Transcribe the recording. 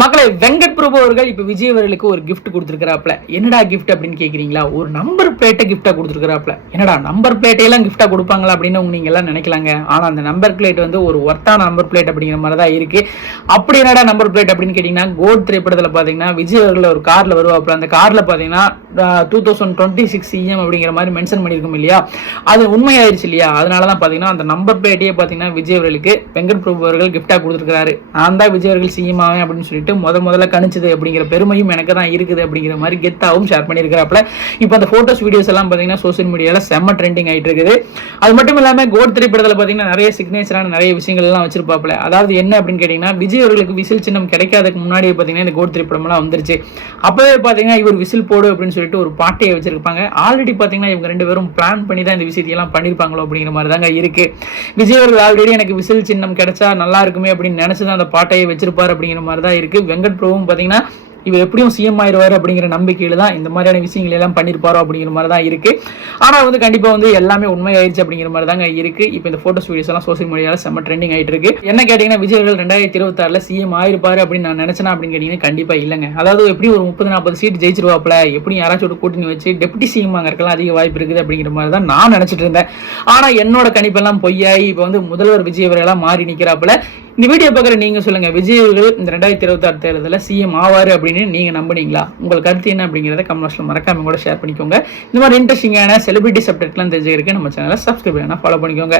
மக்களை வெங்கட் பிரபு அவர்கள் இப்ப விஜய் அவர்களுக்கு ஒரு கிஃப்ட் கொடுத்திருக்கிறாப்ல. என்னடா கிஃப்ட் அப்படின்னு கேக்குறீங்களா? ஒரு நம்பர் பிளேட்டை கிஃப்டா கொடுத்திருக்கிறாப்ல. என்னடா நம்பர் பிளேட்டை எல்லாம் கிஃப்டா கொடுப்பாங்களா அப்படின்னு நீங்க எல்லாம் நினைக்கலாங்க. ஆனா அந்த நம்பர் பிளேட் வந்து ஒரு ஒர்த்தான நம்பர் பிளேட் அப்படிங்கிற மாதிரி தான் இருக்கு. அப்படி என்னடா நம்பர் பிளேட் அப்படின்னு கேட்டீங்கன்னா, கோட் திரைப்படத்துல பாத்தீங்கன்னா விஜய் அவர்கள் ஒரு கார்ல வருவாப்ல. அந்த கார்ல பாத்தீங்கன்னா 2026 CM அப்படிங்கிற மாதிரி மென்ஷன் பண்ணிருக்கோம் இல்லையா? அது உண்மையாயிருச்சு இல்லையா? அதனாலதான் பாத்தீங்கன்னா அந்த நம்பர் பிளேட்டையே பாத்தீங்கன்னா விஜய் அவர்களுக்கு வெங்கட் பிரபு அவர்கள் கிஃப்டா கொடுத்திருக்காரு. நான் தான் விஜய் அவர்கள் CM ஆவேன் அப்படின்னு சொல்லிட்டு முதல்ல கணிச்சது அப்படிங்கிற பெருமையும் எனக்கு தான் இருக்குது அப்படிங்கிற மாதிரி கெத்தாவும் ஷேர் பண்ணியிருக்கிறாப்ல. இப்போ அந்த போட்டோஸ் வீடியோஸ் எல்லாம் பார்த்தீங்கன்னா சோசியல் மீடியால செம்ம ட்ரெண்டிங் ஆயிட்டு இருக்குது. அது மட்டும் இல்லாமல் கோட் திரைப்படத்தில் பார்த்தீங்கன்னா நிறைய சிக்னேச்சரான நிறைய விஷயங்கள் எல்லாம் வச்சிருப்பாப்ல. அதாவது என்ன அப்படின்னு கேட்டீங்கன்னா, விஜய் அவர்களுக்கு விசில் சின்னம் கிடைக்காததுக்கு முன்னாடியே பார்த்தீங்கன்னா இந்த கோட் திரைப்படம் எல்லாம் வந்துருச்சு. அப்பவே பார்த்தீங்கன்னா இவர் விசில் போடு அப்படின்னு சொல்லிட்டு ஒரு பாட்டையை வச்சிருப்பாங்க. ஆல்ரெடி பார்த்தீங்கன்னா இவங்க ரெண்டு பேரும் பிளான் பண்ணி தான் இந்த விஷயத்தையெல்லாம் பண்ணிருப்பாங்களோ அப்படிங்கிற மாதிரி தாங்க இருக்கு. விஜய் அவர்கள் ஆல்ரெடி எனக்கு விசில் சின்னம் கிடைச்சா நல்லா இருக்குமே அப்படின்னு நினைச்சுதான் அந்த பாட்டையை வச்சிருப்பாரு அப்படிங்கிற மாதிரி தான் இருக்கு. வெங்கட் பிரபுவும் பாத்தீங்கன்னா இவர் எப்படியும் CM ஆயிடுவாரு அப்படிங்கிற நம்பிக்கையில தான் இந்த மாதிரியான விஷயங்கள் எல்லாம் பண்ணிருப்பாரோ அப்படிங்கிற மாதிரி தான் இருக்கு. ஆனா வந்து கண்டிப்பா வந்து எல்லாமே உண்மையாயிருச்சு அப்படிங்கிற மாதிரி தாங்க இருக்கு. இப்போ இந்த போட்டோஸ் வீடியோஸ் எல்லாம் சோசியல் மீடியால செம்ம ட்ரெண்டிங் ஆயிட்டு இருக்கு. என்ன கேட்டீங்கன்னா, விஜய் அவர்கள் 2026 CM ஆயிருப்பாரு அப்படின்னு நான் நினைச்சேன் அப்படின்னு கேட்டீங்கன்னா கண்டிப்பா இல்லைங்க. அதாவது எப்படி ஒரு 30-40 சீட் ஜெயிச்சிருவாப்ல, எப்படி யாராச்சும் ஒரு கூட்டணி வச்சு டெப்டி CM ஆகிறதுக்கெல்லாம் அதிக வாய்ப்பு இருக்குது அப்படிங்கிற மாதிரி தான் நான் நினைச்சிட்டு இருந்தேன். ஆனா என்னோட கணிப்பெல்லாம் பொய்யாயி இப்போ வந்து முதல்வர் விஜய் அவர்களா மாறி நிக்கிறாப்புல. இந்த வீடியோ பார்க்குற நீங்க சொல்லுங்க, விஜய் அவர்கள் இந்த 2026 தேர்தலில் CM ஆவாரு அப்படின்னு நீங்க நம்புனீங்களா? உங்கள் கருத்து என்ன அப்படிங்கிறத கமெண்ட் பாக்ஸ்ல மறக்காம கூட ஷேர் பண்ணிக்கோங்க. இந்த மாதிரி இன்ட்ரெஸ்டிங்கான செலிபிரிட்டி சப்ஜெக்ட்லாம் தெரிஞ்சுக்கிறதுக்கு நம்ம சேனலை சப்ஸ்கிரைப் பண்ணி ஃபாலோ பண்ணிக்கோங்க.